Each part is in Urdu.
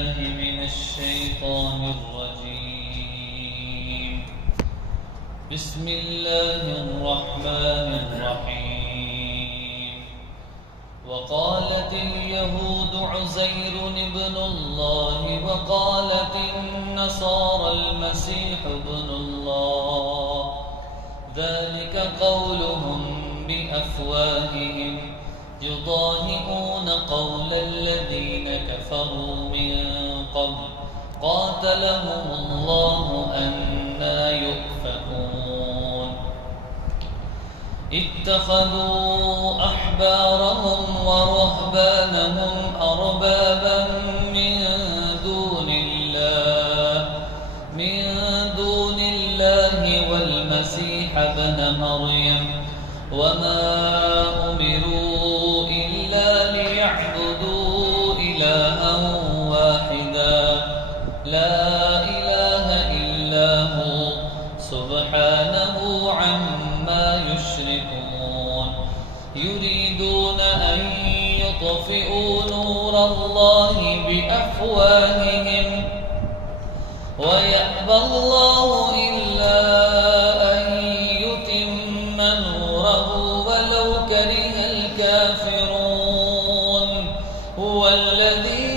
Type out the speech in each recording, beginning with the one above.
بالله من الشيطان الرجيم. بسم الله الرحمن الرحيم. وقالت اليهود عزير ابن الله وقالت النصارى المسيح ابن الله ذلك قولهم بأفواههم يضاهئون قول الذين كفروا من قبل قاتلهم الله أنى يؤفكون. اتخذوا أحبارهم ورهبانهم أربابا من دون الله والمسيح ابن مريم وما أمروا إلا ليعبدوا إلها واحدا لا إله إلا هو سبحانه عما يشركون. يريدون أن يطفئوا نور الله بأفواههم ويأبى الله إلا أن يتم نوره ولو كره الكافرون. هو الذي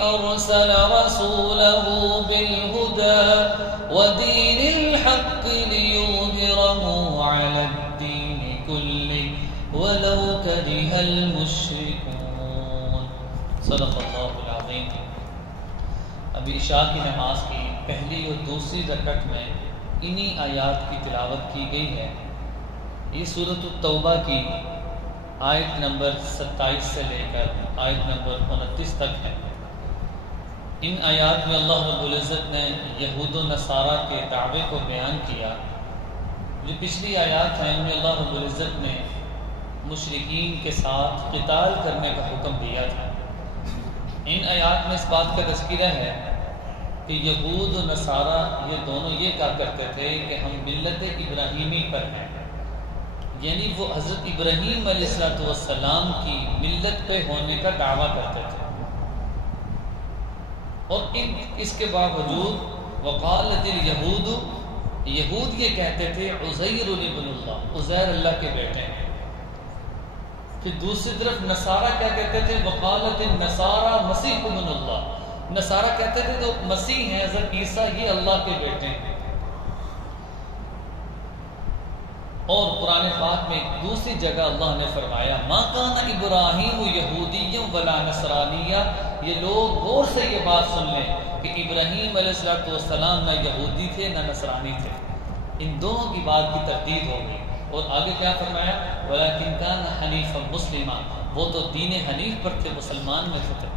أرسل رسوله بالهدى ودين الحق ليظهره على الدين كله ولو كره المشركون. صدق اللہ العظیم. ابھی عشاء کی نماز کی پہلی اور دوسری رکعت میں انہی آیات کی تلاوت کی گئی ہے. یہ سورۃ التوبہ کی آیت نمبر 27 سے لے کر آیت نمبر 29 تک ہے. ان آیات میں اللہ رب العزت نے یہود و نصارہ کے دعوے کو بیان کیا. جو پچھلی آیات ہیں ان میں اللہ رب العزت نے مشرکین کے ساتھ قتال کرنے کا حکم دیا تھا. ان آیات میں اس بات کا تذکرہ ہے کہ یہود و نصارہ یہ دونوں یہ کہا کرتے تھے کہ ہم ملت ابراہیمی پر ہیں، یعنی وہ حضرت ابراہیم علیہ السلام کی ملت پہ ہونے کا دعویٰ کرتے تھے. اور اس کے باوجود وقالت الیہود، یہود یہ کہتے تھے عزیر ابن اللہ، عزیر اللہ کے بیٹے ہیں. پھر دوسری طرف نصارہ کیا کہتے تھے؟ وقالت النصارى مسیح ابن اللہ، نصارہ کہتے تھے جو مسیح ہیں حضرت عیسیٰ یہ اللہ کے بیٹے ہیں. اور قرآن پاک میں دوسری جگہ اللہ نے فرمایا ما کان ابراہیم یہودی ولا نصرانیہ. یہ لوگ غور سے یہ بات سن لیں کہ ابراہیم علیہ السلام نہ یہودی تھے نہ نصرانی تھے. ان دونوں کی بات کی تردید ہو گئی. اور آگے کیا فرمایا؟ ولیکن کان حنیفا مسلما، وہ تو دین حنیف پر تھے، مسلمان میں تھے.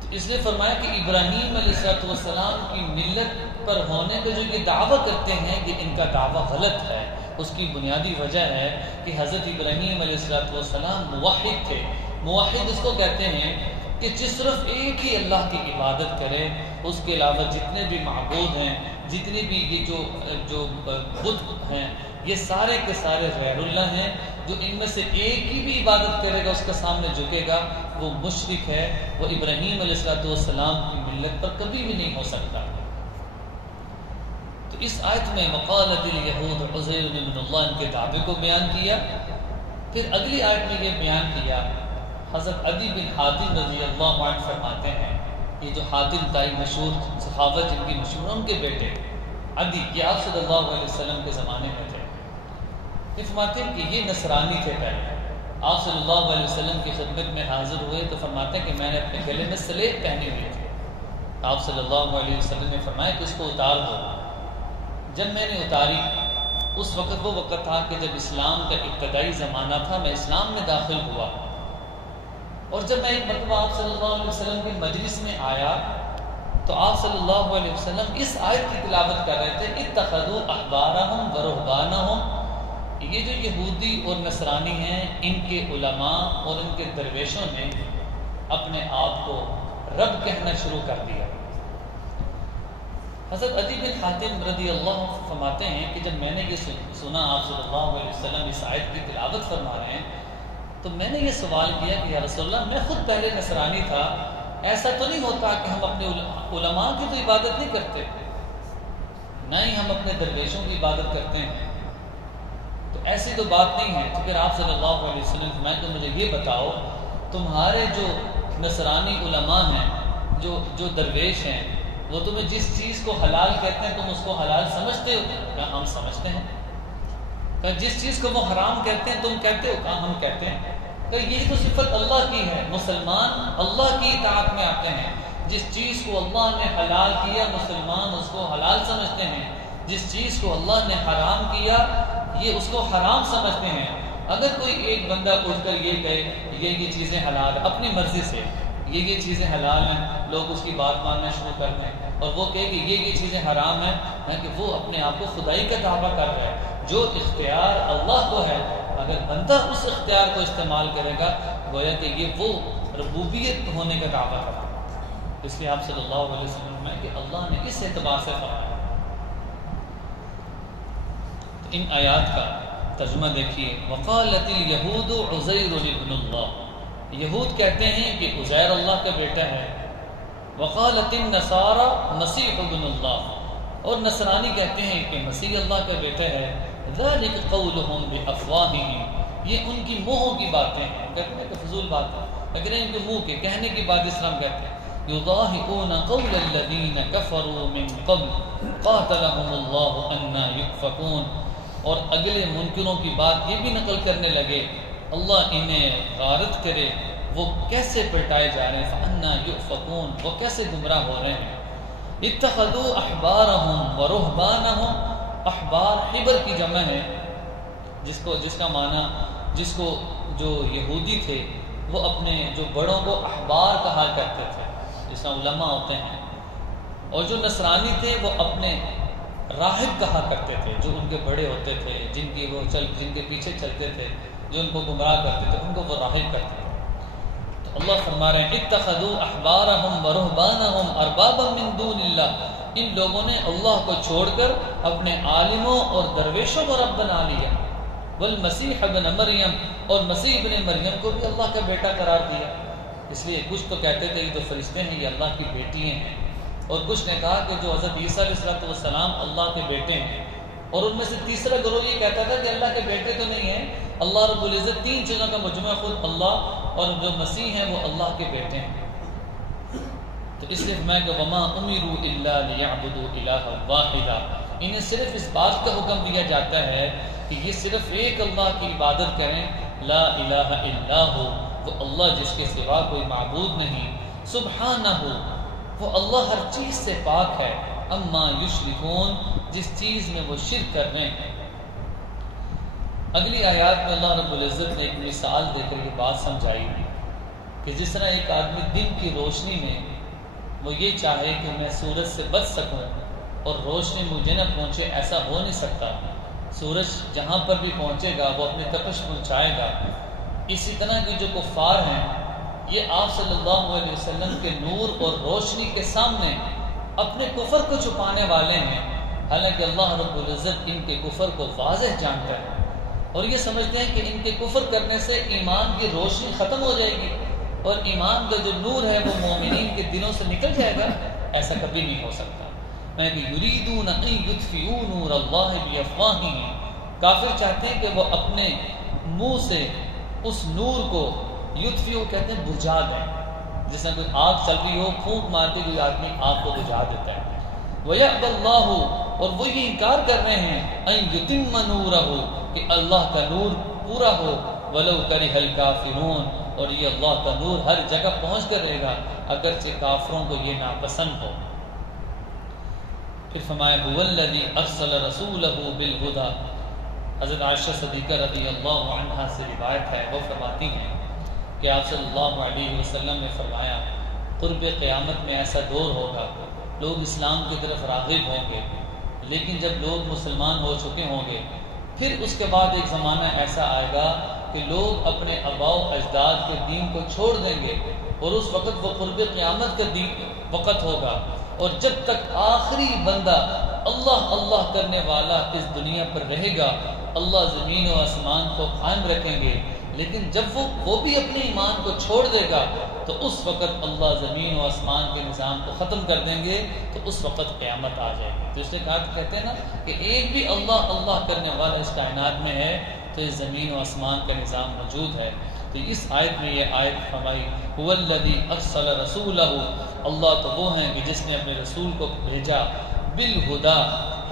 تو اس لیے فرمایا کہ ابراہیم علیہ السلام کی ملت پر ہونے کا جو یہ دعویٰ کرتے ہیں کہ ان کا دعویٰ غلط ہے. اس کی بنیادی وجہ ہے کہ حضرت ابراہیم علیہ السلام موحد تھے. موحد اس کو کہتے ہیں کہ جس صرف ایک ہی اللہ کی عبادت کرے، اس کے علاوہ جتنے بھی معبود ہیں، جتنے بھی یہ جو بت ہیں، یہ سارے کے سارے غیر اللہ ہیں. جو ان میں سے ایک ہی بھی عبادت کرے گا، اس کے سامنے جھکے گا، وہ مشرک ہے. وہ ابراہیم علیہ السلام کی ملت پر کبھی بھی نہیں ہو سکتا. تو اس آیت میں وقالت الیہود عزیر ابن اللہ ان کے دعوے کو بیان کیا. پھر اگلی آیت میں یہ بیان کیا. حضرت عدی بن حاتم رضی اللہ عنہ فرماتے ہیں، یہ جو حاتم تائی مشہور صحابہ جن کی مشہور ان کے بیٹے عدی، یہ آپ صلی اللہ علیہ وسلم کے زمانے میں تھے. یہ فرماتے ہیں کہ یہ نصرانی تھے. پہلے آپ صلی اللہ علیہ وسلم کی خدمت میں حاضر ہوئے تو فرماتے ہیں کہ میں نے اپنے گلے میں سلیب پہنی ہوئی تھی. آپ صلی اللہ علیہ وسلم نے فرمایا کہ اس کو اتار دو. جب میں نے اتاری، اس وقت وہ وقت تھا کہ جب اسلام کا ابتدائی زمانہ تھا، میں اسلام میں داخل ہوا. اور جب میں ایک مرتبہ آپ صلی اللہ علیہ وسلم کی مجلس میں آیا تو آپ صلی اللہ علیہ وسلم اس آیت کی تلاوت کر رہے تھے اتخذوا احبارہم ورہبانہم. یہ جو یہودی اور نصرانی ہیں، ان کے علماء اور ان کے درویشوں نے اپنے آپ کو رب کہنا شروع کر دیا. حضرت عدی بن حاتم رضی اللہ عنہ فرماتے ہیں کہ جب میں نے یہ سنا آپ صلی اللہ علیہ وسلم اس آیت کی تلاوت فرما رہے ہیں تو میں نے یہ سوال کیا کہ یا رسول اللہ، میں خود پہلے نصرانی تھا ایسا تو نہیں ہوتا کہ ہم اپنے علماء کی تو عبادت نہیں کرتے، نہ ہی ہم اپنے درویشوں کی عبادت کرتے ہیں، تو ایسی تو بات نہیں ہے۔ تو پھر آپ صلی اللہ علیہ وسلم فرمائے تو مجھے یہ بتاؤ، تمہارے جو نصرانی علماء ہیں، جو درویش ہیں، وہ تمہیں جس چیز کو حلال کہتے ہیں تم اس کو حلال سمجھتے ہو؟ کہا ہم سمجھتے ہیں۔ کہا جس چیز کو وہ حرام کہتے ہیں تم کہتے ہو؟ کہا ہم کہتے ہیں۔ کہ یہ تو صفت اللہ کی ہے، مسلمان اللہ کی اطاعت میں آتے ہیں، جس چیز کو اللہ نے حلال کیا مسلمان اس کو حلال سمجھتے ہیں، جس چیز کو اللہ نے حرام کیا یہ اس کو حرام سمجھتے ہیں۔ اگر کوئی ایک بندہ اٹھ کر یہ کہے یہ چیزیں حلال اپنی مرضی سے، یہ چیزیں حلال ہیں، لوگ اس کی بات ماننا شروع کر دیں، اور وہ کہے کہ یہ چیزیں حرام ہیں، کہ وہ اپنے آپ کو خدائی کا دعویٰ کر رہا ہے۔ جو اختیار اللہ کو ہے، اگر بندہ اس اختیار کو استعمال کرے گا گویا کہ یہ وہ ربوبیت ہونے کا دعویٰ کرتا ہے۔ اس لیے آپ صلی اللہ علیہ وسلم میں کہ اللہ نے اس اعتبار سے فرمایا۔ ان آیات کا ترجمہ دیکھیے، وقالت الیہود عزیر ابن اللہ، یہود کہتے ہیں کہ عزیر اللہ کا بیٹا ہے، وقالت النصارى مسیح ابن اللہ، اور نصرانی کہتے ہیں کہ مسیح اللہ کا بیٹا ہے، ذلک قولہم بافواہہم، یہ ان کی منہوں کی باتیں ہیں، کہتے ہیں کہ فضول بات ہے لیکن ان کے منہ کے کہنے کی بات اسلام کہتے ہیں، یضاہئون قول الذین کفروا من قبل قاتلہم اللہ انا یؤفکون، اور اگلے منکروں کی بات یہ بھی نقل کرنے لگے اللہ انہیں غارت کرے وہ کیسے پلٹائے جا رہے ہیں، فَأَنَّا يُؤْفَكُونَ، وہ کیسے گمراہ ہو رہے ہیں۔ اتخذوا احبارهم ورهبانهم، احبار حبر کی جمع ہے، جس کا معنی جو یہودی تھے وہ اپنے جو بڑوں کو احبار کہا کرتے تھے، جس میں علماء ہوتے ہیں، اور جو نصرانی تھے وہ اپنے راہب کہا کرتے تھے، جو ان کے بڑے ہوتے تھے، جن کے پیچھے چلتے تھے، جو ان کو گمراہ کرتے تھے، ان کو وہ راہب کرتے تھے۔ تو اللہ فرما رہے ہیں اتخذوا احبارهم ورهبانهم اربابا من دون اللہ، ان لوگوں نے اللہ کو چھوڑ کر اپنے عالموں اور درویشوں کو رب بنا لیا، والمسیح ابن مریم، اور مسیح ابن مریم کو بھی اللہ کا بیٹا قرار دیا۔ اس لیے کچھ تو کہتے تھے یہ جو فرشتے ہیں یہ اللہ کی بیٹیاں ہیں، اور کچھ نے کہا کہ جو حضرت عیسیٰ علیہ السلام اللہ کے بیٹے ہیں، اور ان میں سے تیسرا گروہ یہ کہتا تھا کہ اللہ کے بیٹے تو نہیں ہیں، اللہ رب العزت تین چیزوں کا مجموعہ خود اللہ، اور جو مسیح ہیں وہ اللہ کے بیٹے ہیں۔ تو اس لیے میں کہ وما امروا الا ليعبدوا الها واحدا، انہیں صرف اس بات کا حکم دیا جاتا ہے کہ یہ صرف ایک اللہ کی عبادت کریں، لا الہ الا ہو، وہ اللہ جس کے سوا کوئی معبود نہیں، سبحانہ، وہ اللہ ہر چیز سے پاک ہے، اما یشرکون، جس چیز میں وہ شرک کر رہے ہیں۔ اگلی آیات میں اللہ رب العزت نے ایک مثال دے کر یہ بات سمجھائی کہ جس طرح ایک آدمی دن کی روشنی میں وہ یہ چاہے کہ میں سورج سے بچ سکوں اور روشنی مجھے نہ پہنچے، ایسا ہو نہیں سکتا، سورج جہاں پر بھی پہنچے گا وہ اپنی تپش پہنچائے گا۔ اسی طرح کی جو کفار ہیں یہ آپ صلی اللہ علیہ وسلم کے نور اور روشنی کے سامنے اپنے کفر کو چھپانے والے ہیں، حالانکہ اللہ رب العزت ان کے کفر کو واضح جانتا ہے، اور یہ سمجھتے ہیں کہ ان کے کفر کرنے سے ایمان کی روشنی ختم ہو جائے گی اور ایمان کا جو نور ہے وہ مومنین کے دلوں سے نکل جائے گا۔ ایسا کبھی نہیں ہو سکتا۔ میں کہ یریدون ان یطفئوا نور اللہ بافواہہم، کافر چاہتے ہیں کہ وہ اپنے منہ سے اس نور کو، یطفئوا کہتے ہیں بجھا دیں، جس میں کوئی آگ چل رہی ہو پھونک مارتے کوئی آدمی آگ کو بجھا دیتا ہے۔ وَيَأْبَى اللَّهُ، اور وہ یہ انکار کر رہے ہیں، أَن يُتِمَّ نُورَهُ، کہ اللہ کا نور پورا ہو، وَلَوْ كَرِهَ الْكَافِرُونَ، اور یہ اللہ کا نور ہر جگہ پہنچ کر رہے گا اگرچہ کافروں کو یہ ناپسند ہو۔ پھر فرمایا هُوَ الَّذِي أَرْسَلَ رَسُولَهُ بِالْهُدَى، حضرت عائشہ صدیقہ رضی اللہ عنہا سے روایت ہے، وہ فرماتی ہیں کہ آپ صلی اللہ علیہ وسلم نے فرمایا قرب قیامت میں ایسا دور ہوگا لوگ اسلام کی طرف راغب ہوں گے، لیکن جب لوگ مسلمان ہو چکے ہوں گے پھر اس کے بعد ایک زمانہ ایسا آئے گا کہ لوگ اپنے آباء و اجداد کے دین کو چھوڑ دیں گے، اور اس وقت وہ قرب قیامت کا وقت ہوگا، اور جب تک آخری بندہ اللہ اللہ کرنے والا اس دنیا پر رہے گا اللہ زمین و آسمان کو قائم رکھیں گے، لیکن جب وہ بھی اپنے ایمان کو چھوڑ دے گا تو اس وقت اللہ زمین و آسمان کے نظام کو ختم کر دیں گے، تو اس وقت قیامت آ جائے گی۔ تو اس نے کہا، کہتے ہیں نا کہ ایک بھی اللہ اللہ کرنے والا اس کائنات میں ہے تو اس زمین و آسمان کا نظام موجود ہے۔ تو اس آیت میں یہ آیت فرمائی، هو الذی ارسل رسولہ، اللہ تو وہ ہیں کہ جس نے اپنے رسول کو بھیجا بالہدا،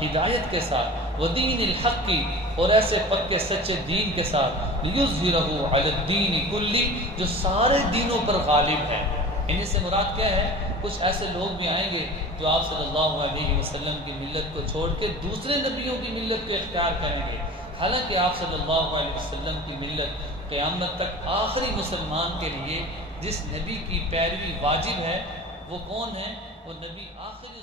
ہدایت کے ساتھ، ودین الحق کی، اور ایسے پکے سچے دین کے ساتھ، لیظہرہ علی الدین کلی، جو سارے دینوں پر غالب ہے۔ ان سے مراد کیا ہے؟ کچھ ایسے لوگ بھی آئیں گے جو آپ صلی اللہ علیہ وسلم کی ملت کو چھوڑ کے دوسرے نبیوں کی ملت کو اختیار کریں گے، حالانکہ آپ صلی اللہ علیہ وسلم کی ملت قیامت تک آخری مسلمان کے لیے جس نبی کی پیروی واجب ہے، وہ کون ہے؟ وہ نبی آخری